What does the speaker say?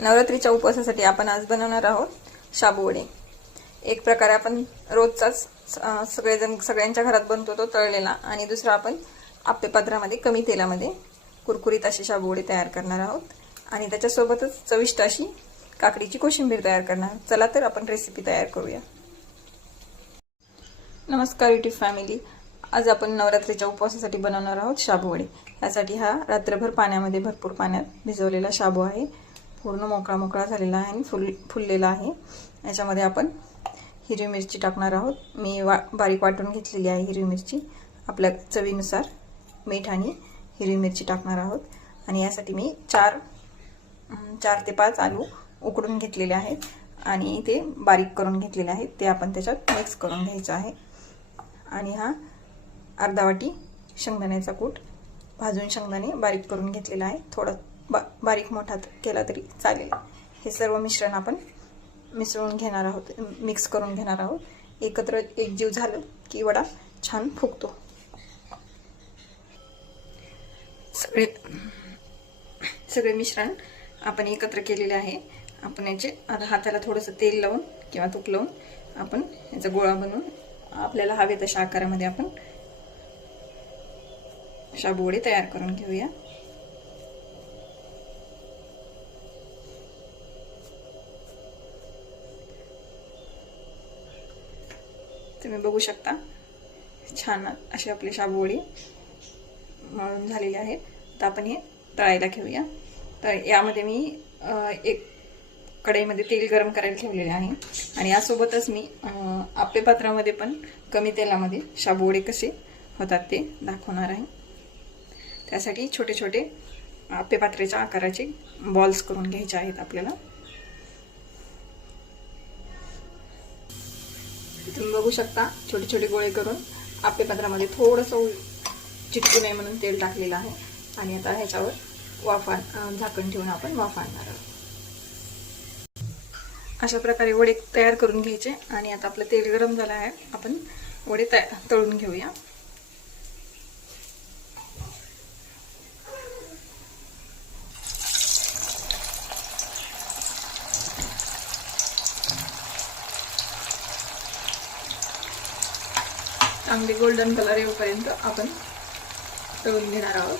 नवरात्रीच्या उपवासासाठी आपण आज बनवणार आहोत शाबुवडे एक प्रकारे आपण रोजचाच सगळेजण सगळ्यांच्या घरात बनतो तो तळलेला आणि दुसरा आपण आप्पे पात्रामध्ये कमी तेलामध्ये कुरकुरीत असे शाबुवडे तयार करणार आहोत. आणि त्याच्यासोबतच चविष्ट अशी काकडीची कोशिंबीर तयार करणार. चला तर आपण रेसिपी तयार करूया. नमस्कार युट्यूब फॅमिली आज आपण नवरात्रीच्या उपवासासाठी बनवणार आहोत शाबुवडे यासाठी हा रात्रभर पाण्यामध्ये भरपूर पाण्यात भिजवलेला शाबू आहे. पूर्ण मोकळा मोकळा झालेला आहे आणि फुल फुललेला आहे. याच्यामध्ये आपण हिरवी मिरची टाकणार आहोत. मी वा बारीक वाटून घेतलेली आहे हिरवी मिरची. आपल्या चवीनुसार मीठ आणि हिरवी मिरची टाकणार आहोत. आणि यासाठी मी चार चार ते पाच आलू उकडून घेतलेले आहेत आणि ते बारीक करून घेतलेले आहेत. ते आपण त्याच्यात मिक्स करून घ्यायचं आहे. आणि हा अर्धा वाटी शेंगदाण्याचा कूट भाजून शेंगदाणे बारीक करून घेतलेला आहे. थोडं बा बारीक मोठा केला तरी चालेल. हे सर्व मिश्रण आपण मिसळून घेणार आहोत मिक्स करून घेणार आहोत. एकत्र एकजीव झालं की वडा छान फुगतो. सगळे सगळे मिश्रण आपण एकत्र केलेले आहे. आपण याचे आता हाताला थोडंसं तेल लावून किंवा तूप लावून आपण याचा गोळा बनवून आपल्याला हवे तशा आकारामध्ये आपण शाबू वडे तयार करून घेऊया. तुम्ही बघू शकता. छान असे आपले शाबोळी मळून झालेले आहेत तर आपण हे तळायला घेऊया. तर यामध्ये मी एक कढईमध्ये तेल गरम करायला ठेवलेले आहे. आणि यासोबतच मी अ, पात्रामध्ये पण कमी तेलामध्ये शाबोळे कसे होतात ते दाखवणार आहे. त्यासाठी छोटे छोटे आप्पेपात्रेच्या आकाराचे बॉल्स करून घ्यायचे आहेत आपल्याला. तुम्ही बघू शकता छोटे छोटे गोळे करून आप्पे पात्रामध्ये थोडंसं चिटकू नये म्हणून तेल टाकलेलं आहे. आणि आता ह्याच्यावर वाफ झाकण ठेवून आपण वाफ आणणार आहोत. अशा प्रकारे वडे तयार करून घ्यायचे. आणि आता आपलं तेल गरम झालं आहे. आपण वडे तया तळून घेऊया. चांगले गोल्डन कलर येऊपर्यंत आपण तळून घेणार आहोत.